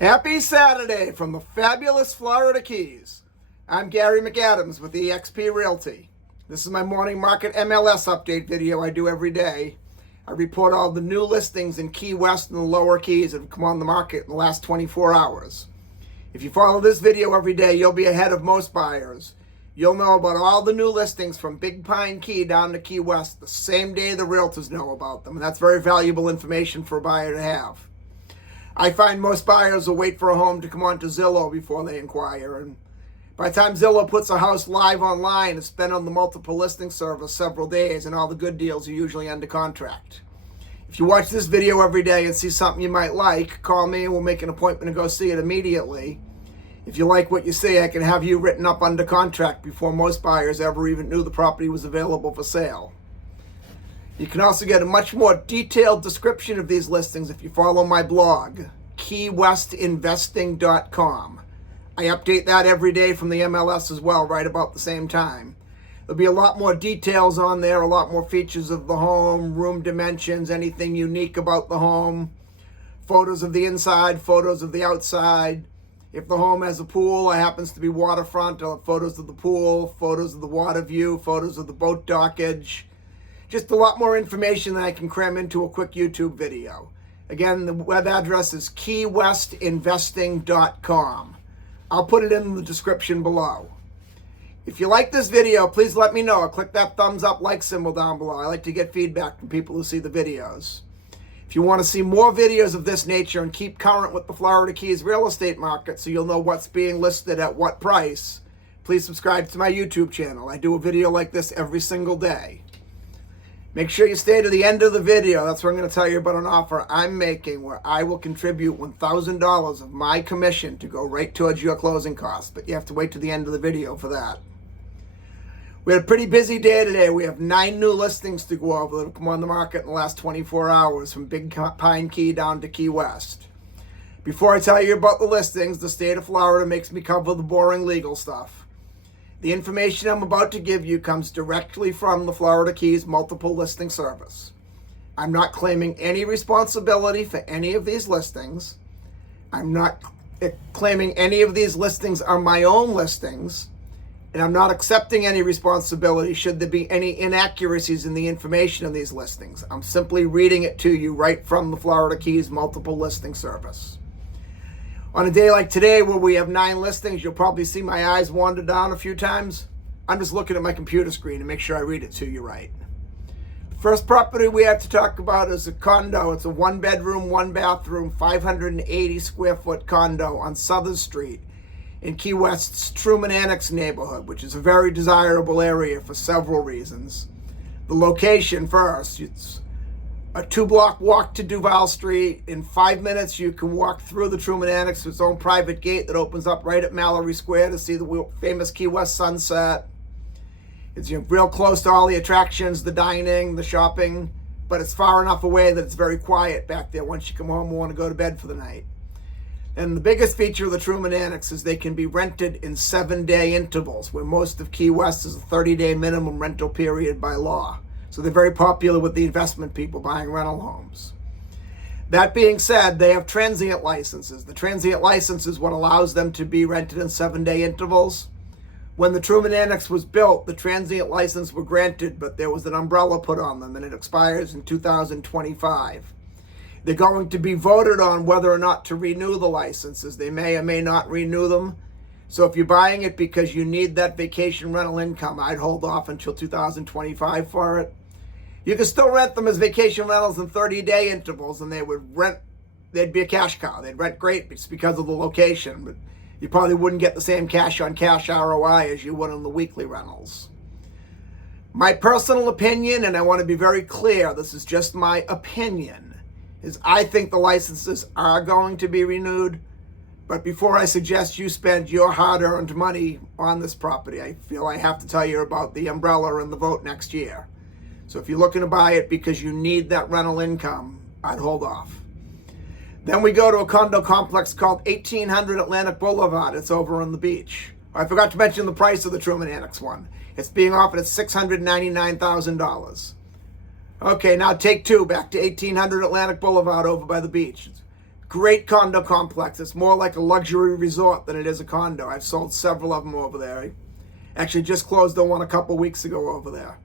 Happy Saturday from the fabulous Florida Keys. I'm Gary McAdams with eXp Realty. This is my morning market MLS update video I do every day. I report all the new listings in Key West and the lower Keys that have come on the market in the last 24 hours. If you follow this video every day, you'll be ahead of most buyers. You'll know about all the new listings from Big Pine Key down to Key West the same day the realtors know about them. And that's very valuable information for a buyer to have. I find most buyers will wait for a home to come onto Zillow before they inquire. And by the time Zillow puts a house live online, it's been on the multiple listing service several days, and all the good deals are usually under contract. If you watch this video every day and see something you might like, call me and we'll make an appointment to go see it immediately. If you like what you see, I can have you written up under contract before most buyers ever even knew the property was available for sale. You can also get a much more detailed description of these listings if you follow my blog, keywestinvesting.com. I update that every day from the MLS as well, right about the same time. There'll be a lot more details on there, a lot more features of the home, room dimensions, anything unique about the home, photos of the inside, photos of the outside. If the home has a pool or happens to be waterfront, I'll have photos of the pool, photos of the water view, photos of the boat dockage. Just a lot more information that I can cram into a quick YouTube video. Again, the web address is keywestinvesting.com. I'll put it in the description below. If you like this video, please let me know. Click that thumbs up like symbol down below. I like to get feedback from people who see the videos. If you want to see more videos of this nature and keep current with the Florida Keys real estate market so you'll know what's being listed at what price, please subscribe to my YouTube channel. I do a video like this every single day. Make sure you stay to the end of the video. That's where I'm going to tell you about an offer I'm making where I will contribute $1,000 of my commission to go right towards your closing costs. But you have to wait to the end of the video for that. We had a pretty busy day today. We have 9 new listings to go over that have come on the market in the last 24 hours from Big Pine Key down to Key West. Before I tell you about the listings, the state of Florida makes me cover the boring legal stuff. The information I'm about to give you comes directly from the Florida Keys multiple listing service. I'm not claiming any responsibility for any of these listings. I'm not claiming any of these listings are my own listings, and I'm not accepting any responsibility should there be any inaccuracies in the information of these listings. I'm simply reading it to you right from the Florida Keys multiple listing service. On a day like today where we have 9 listings, you'll probably see my eyes wander down a few times. I'm just looking at my computer screen to make sure I read it to you right. The first property we have to talk about is a condo. It's a 1-bedroom, 1-bathroom, 580 square foot condo on Southern Street in Key West's Truman Annex neighborhood, which is a very desirable area for several reasons. The location first, it's a 2-block walk to Duval Street. In 5 minutes, you can walk through the Truman Annex to its own private gate that opens up right at Mallory Square to see the famous Key West sunset. It's real close to all the attractions, the dining, the shopping, but it's far enough away that it's very quiet back there once you come home and want to go to bed for the night. And the biggest feature of the Truman Annex is they can be rented in 7-day intervals, where most of Key West is a 30-day minimum rental period by law. So they're very popular with the investment people buying rental homes. That being said, they have transient licenses. The transient license is what allows them to be rented in 7-day intervals. When the Truman Annex was built, the transient license were granted, but there was an umbrella put on them, and it expires in 2025. They're going to be voted on whether or not to renew the licenses. They may or may not renew them. So if you're buying it because you need that vacation rental income, I'd hold off until 2025 for it. You can still rent them as vacation rentals in 30-day intervals, and they'd be a cash cow. They'd rent great just because of the location, but you probably wouldn't get the same cash-on-cash ROI as you would on the weekly rentals. My personal opinion, and I want to be very clear, this is just my opinion, is I think the licenses are going to be renewed. But before I suggest you spend your hard-earned money on this property, I feel I have to tell you about the umbrella and the vote next year. So if you're looking to buy it because you need that rental income, I'd hold off. Then we go to a condo complex called 1800 Atlantic Boulevard. It's over on the beach. I forgot to mention the price of the Truman Annex one. It's being offered at $699,000. Okay, now take 2 back to 1800 Atlantic Boulevard over by the beach. Great condo complex. It's more like a luxury resort than it is a condo. I've sold several of them over there. Actually just closed on one a couple weeks ago over there.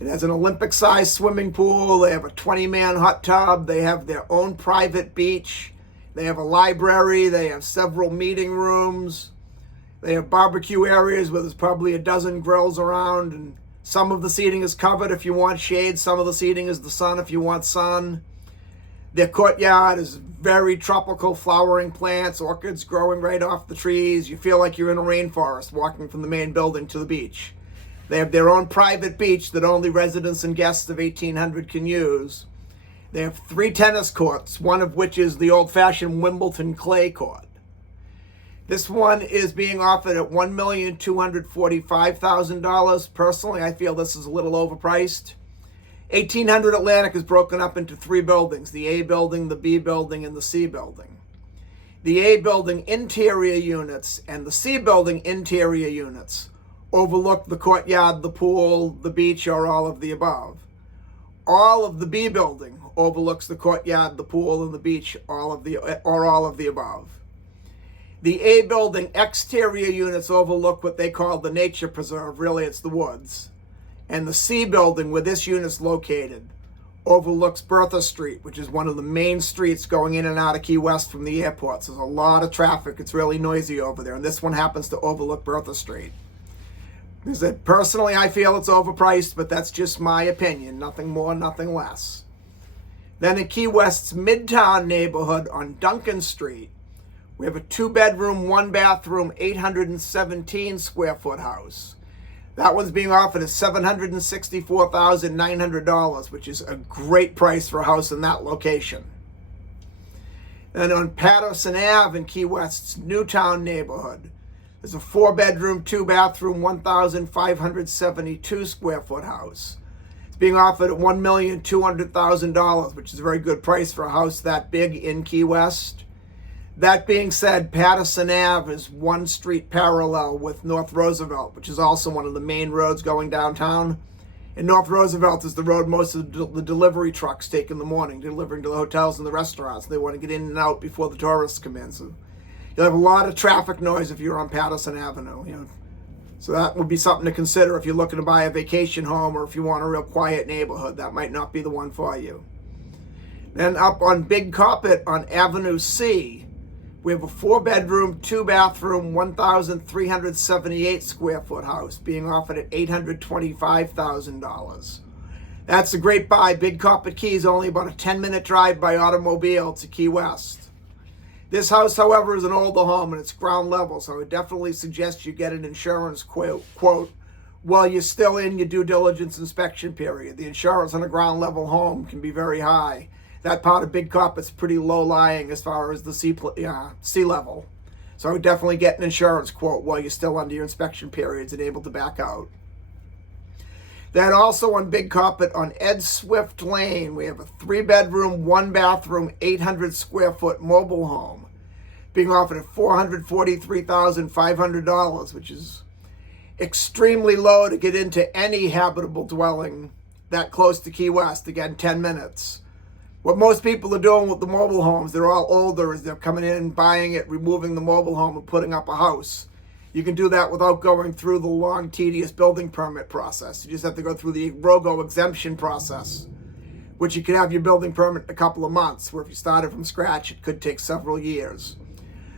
It has an Olympic-sized swimming pool. They have a 20-man hot tub. They have their own private beach. They have a library. They have several meeting rooms. They have barbecue areas where there's probably a dozen grills around, and some of the seating is covered if you want shade. Some of the seating is the sun if you want sun. Their courtyard is very tropical, flowering plants, orchids growing right off the trees. You feel like you're in a rainforest walking from the main building to the beach. They have their own private beach that only residents and guests of 1800 can use. They have 3 tennis courts, one of which is the old-fashioned Wimbledon clay court. This one is being offered at $1,245,000. Personally, I feel this is a little overpriced. 1800 Atlantic is broken up into 3 buildings, the A building, the B building, and the C building. The A building interior units and the C building interior units overlook the courtyard, the pool, the beach, or all of the above. All of the B building overlooks the courtyard, the pool, and the beach, all of the above. The A building exterior units overlook what they call the nature preserve. Really, it's the woods. And the C building, where this unit's located, overlooks Bertha Street, which is one of the main streets going in and out of Key West from the airport. So there's a lot of traffic. It's really noisy over there. And this one happens to overlook Bertha Street. Personally, I feel it's overpriced, but that's just my opinion. Nothing more, nothing less. Then in Key West's Midtown neighborhood on Duncan Street, we have a 2-bedroom, 1-bathroom, 817 square foot house. That one's being offered at $764,900, which is a great price for a house in that location. And on Patterson Ave in Key West's Newtown neighborhood, there's a 4-bedroom, 2-bathroom, 1,572 square foot house. It's being offered at $1,200,000, which is a very good price for a house that big in Key West. That being said, Patterson Ave is one street parallel with North Roosevelt, which is also one of the main roads going downtown. And North Roosevelt is the road most of the delivery trucks take in the morning, delivering to the hotels and the restaurants. They want to get in and out before the tourists come in. So you'll have a lot of traffic noise if you're on Patterson Avenue. So that would be something to consider if you're looking to buy a vacation home, or if you want a real quiet neighborhood. That might not be the one for you. Then up on Big Carpet on Avenue C, we have a 4-bedroom, 2-bathroom, 1,378 square foot house being offered at $825,000. That's a great buy. Big Carpet Key is only about a 10-minute drive by automobile to Key West. This house, however, is an older home and it's ground level, so I would definitely suggest you get an insurance quote while you're still in your due diligence inspection period. The insurance on a ground level home can be very high. That part of Big Carpet's pretty low-lying as far as the sea level. So I would definitely get an insurance quote while you're still under your inspection periods and able to back out. Then also on Big Carpet on Ed Swift Lane, we have a 3-bedroom, 1-bathroom, 800 square foot mobile home being offered at $443,500, which is extremely low to get into any habitable dwelling that close to Key West. Again, 10 minutes. What most people are doing with the mobile homes, they're all older, is they're coming in, buying it, removing the mobile home, and putting up a house. You can do that without going through the long, tedious building permit process. You just have to go through the ROGO exemption process, which you could have your building permit in a couple of months, where if you started from scratch, it could take several years.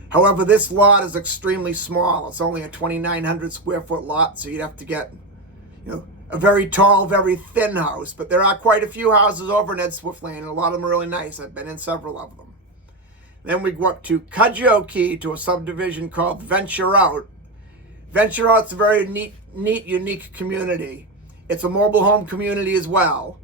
However, this lot is extremely small. It's only a 2,900 square foot lot, so you'd have to get, a very tall, very thin house. But there are quite a few houses over in Ed Swift Lane, and a lot of them are really nice. I've been in several of them. Then we go up to Cudjoe Key to a subdivision called Venture Out. Venture Out's a very neat, unique community. It's a mobile home community as well.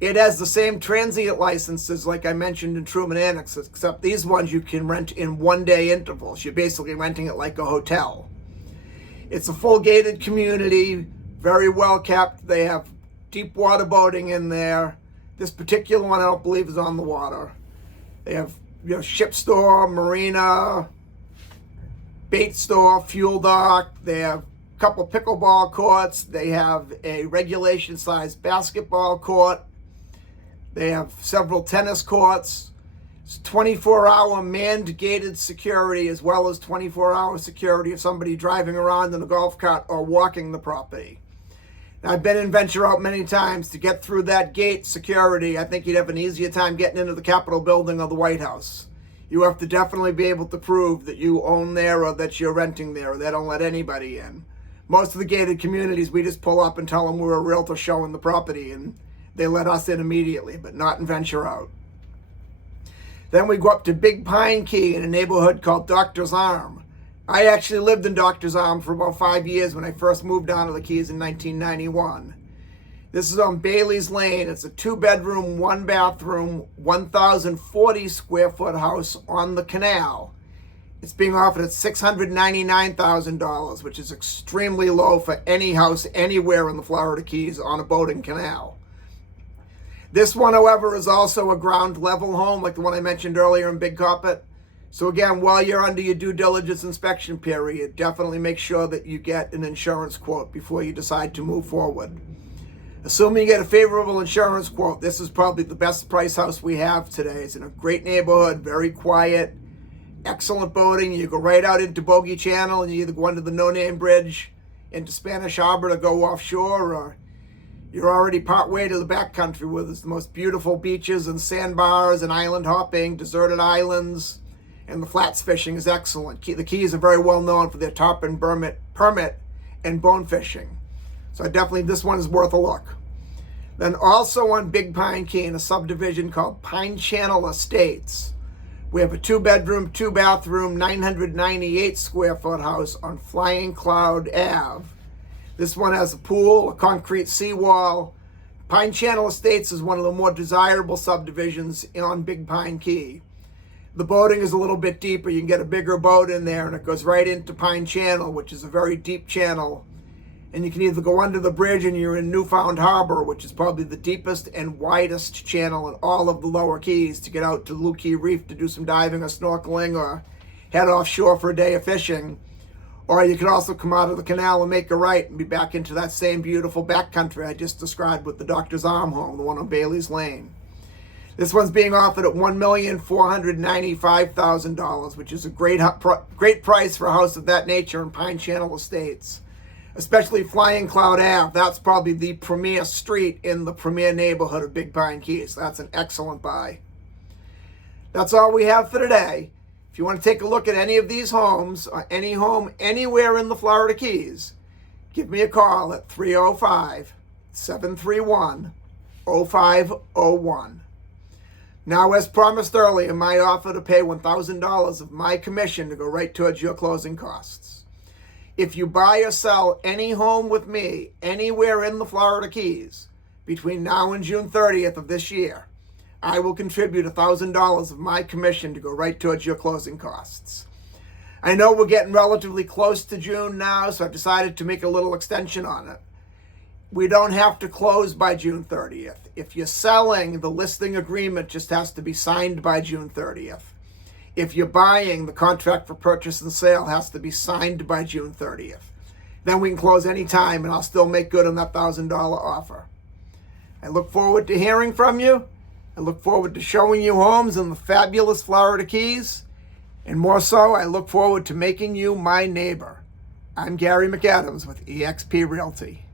It has the same transient licenses like I mentioned in Truman Annex, except these ones you can rent in 1-day intervals. You're basically renting it like a hotel. It's a full gated community, very well kept. They have deep water boating in there. This particular one I don't believe is on the water. They have ship store, marina, bait store, fuel dock. They have a couple pickleball courts. They have a regulation sized basketball court. They have several tennis courts. It's 24-hour manned gated security, as well as 24-hour security of somebody driving around in a golf cart or walking the property. Now, I've been in Venture Out many times. To get through that gate security, I think you'd have an easier time getting into the Capitol building or the White House. You have to definitely be able to prove that you own there or that you're renting there, or they don't let anybody in. Most of the gated communities, we just pull up and tell them we're a realtor showing the property, and they let us in immediately, but not in Venture Out. Then we go up to Big Pine Key in a neighborhood called Doctor's Arm. I actually lived in Doctor's Arm for about 5 years when I first moved down to the Keys in 1991. This is on Bailey's Lane. It's a 2-bedroom, 1-bathroom, 1,040 square foot house on the canal. It's being offered at $699,000, which is extremely low for any house anywhere in the Florida Keys on a boating canal. This one, however, is also a ground level home like the one I mentioned earlier in Big Carpet. So again, while you're under your due diligence inspection period, definitely make sure that you get an insurance quote before you decide to move forward. Assuming you get a favorable insurance quote, this is probably the best price house we have today. It's in a great neighborhood, very quiet, excellent boating. You go right out into Bogey Channel and you either go under the No Name Bridge into Spanish Harbor to go offshore, or you're already part way to the backcountry where there's the most beautiful beaches and sandbars and island hopping, deserted islands, and the flats fishing is excellent. The Keys are very well known for their tarpon permit and bone fishing. So this one is worth a look. Then also on Big Pine Key in a subdivision called Pine Channel Estates, we have a 2-bedroom, 2-bathroom, 998 square foot house on Flying Cloud Ave. This one has a pool, a concrete seawall. Pine Channel Estates is one of the more desirable subdivisions on Big Pine Key. The boating is a little bit deeper. You can get a bigger boat in there, and it goes right into Pine Channel, which is a very deep channel. And you can either go under the bridge and you're in Newfound Harbor, which is probably the deepest and widest channel in all of the lower Keys, to get out to Lukey Reef to do some diving or snorkeling or head offshore for a day of fishing. Or you could also come out of the canal and make a right and be back into that same beautiful backcountry I just described with the Doctor's Arm home, the one on Bailey's Lane. This one's being offered at $1,495,000, which is a great price for a house of that nature in Pine Channel Estates. Especially Flying Cloud Ave. That's probably the premier street in the premier neighborhood of Big Pine Keys. That's an excellent buy. That's all we have for today. If you want to take a look at any of these homes, or any home anywhere in the Florida Keys, give me a call at 305-731-0501. Now, as promised earlier, my offer to pay $1,000 of my commission to go right towards your closing costs. If you buy or sell any home with me anywhere in the Florida Keys between now and June 30th of this year, I will contribute $1,000 of my commission to go right towards your closing costs. I know we're getting relatively close to June now, so I've decided to make a little extension on it. We don't have to close by June 30th. If you're selling, the listing agreement just has to be signed by June 30th. If you're buying, the contract for purchase and sale has to be signed by June 30th. Then we can close any time and I'll still make good on that $1,000 offer. I look forward to hearing from you. I look forward to showing you homes in the fabulous Florida Keys. And more so, I look forward to making you my neighbor. I'm Gary McAdams with eXp Realty.